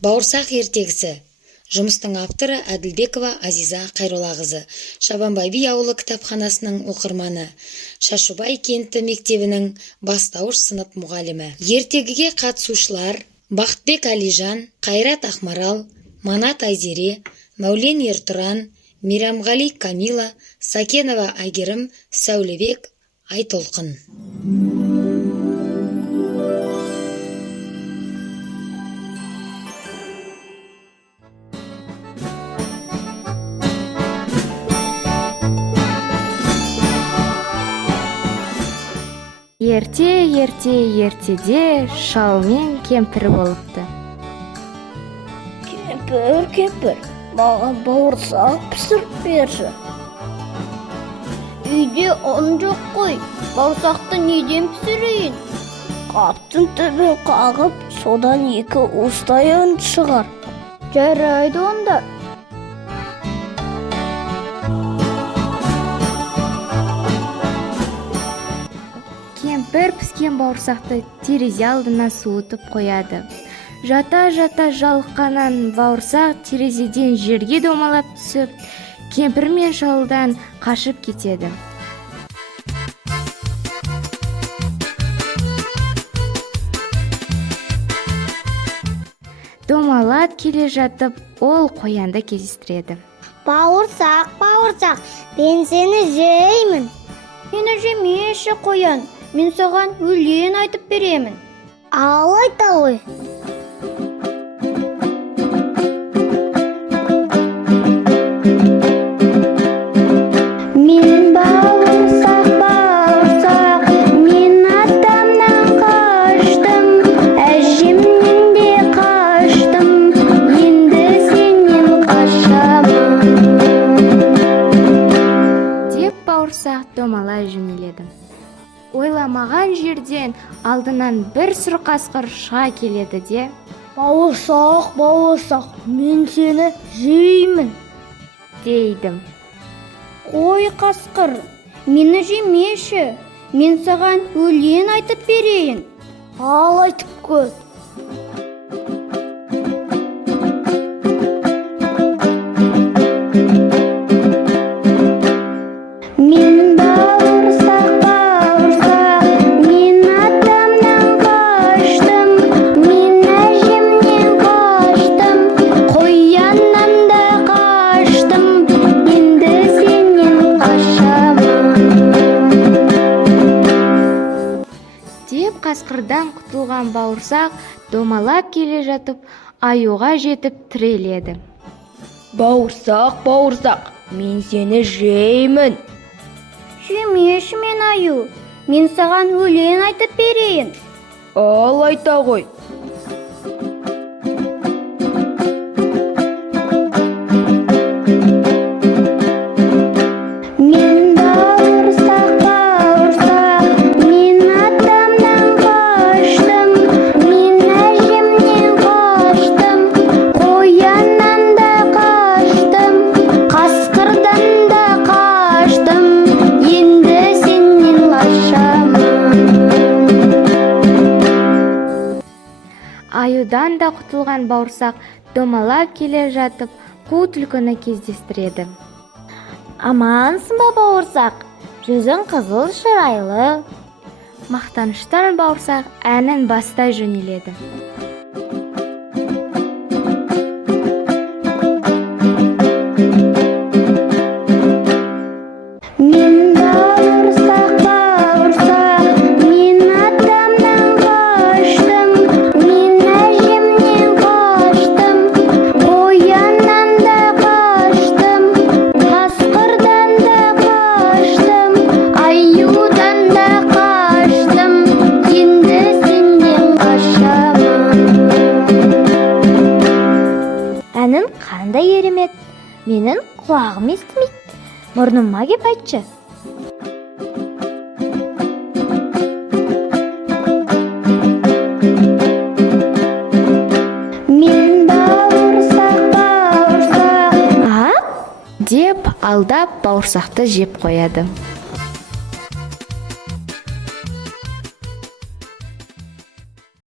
Бауырсақ ертегісі. Жұмыстың авторы Әділбекова Азиза Қайроллақызы. Шабанбай би ауылы кітапханасының оқырманы. Шашубай кенті мектебінің бастауыш сынып мұғалімі. Ертегіге қатысушылар: Бақытбек Алижан, Қайрат Ақмарал, Манат Айзере, Мәулен Ертұран, Мейрамғали Камила, Сакенова Айгерім, Сәулебек Айтолқын. Ертеде шал мен кемпір болыпты. Кемпір, маған бауырсақ пісіріп берші. Үйде ұн жоқ қой, бауырсақты неден пісірейін? Қаптың түбін қағып, содан 2 уыстай ұн шығар. Жарайды онда. Кемпір піскен бауырсақты терезе алдына суытып қояды. Жата жалыққанан бауырсақ терезеден жерге домалап түсіп, кемпір мен шалдан қашып кетеді. Домалап келе жатып, ол қоянды кездестіреді. Бауырсақ, мен сені жеймін. Мені жемеші қоян, мен саған өлең айтып беремін. Ал айта ғой. Мен бауырсақ, мен атамнан қаштым, әжемнен де қаштым, енді сенен қашамын. Деп бауырсақ домалай жөнеледі. Ойламаған жерден алдынан бір сұр қасқыр шыға келеді де: Бауырсақ, мен сені жеймін, дейді. Қой қасқыр, мені жемеші, мен саған өлең айтып берейін. Ал айтып көр. Мен бауырсақ, мен атамнан қаштым, мен әжемнен қаштым, қояннан да қаштым, енді сенен қашамын. Деп қасқырдан құтылған бауырсақ домалап келе жатып, аюға жетіп тіреледі. Бауырсақ, мен сені жеймін. Жемеші мен аю, мен саған өлең айтып берейін. Ал айта ғой. Мен бауырсақ, мен атамнан қаштым, мен әжемнен қаштым, қояннан да қаштым, қасқырдан да қаштым, енді сенен қашамын. Аюдан да құтылған бауырсақ домалап келе жатып, қу түлкіні кездестіреді. Амансың ба бауырсақ? Жүзің қызыл шырайлы. Мақтаныштан бауырсақ әнін бастай жөнеледі. Мен бауырсақ, мен атамнан қаштым, мен әжемнен қаштым, қояннан да қаштым, қасқырдан да қаштым, аюдан да қаштым, енді сенен қашамын. Әнің қандай керемет, менің құлағым естімейді. Мұрныма кеп айтшы. Мен бауырсақ, Деп алдап бауырсақты жеп қояды.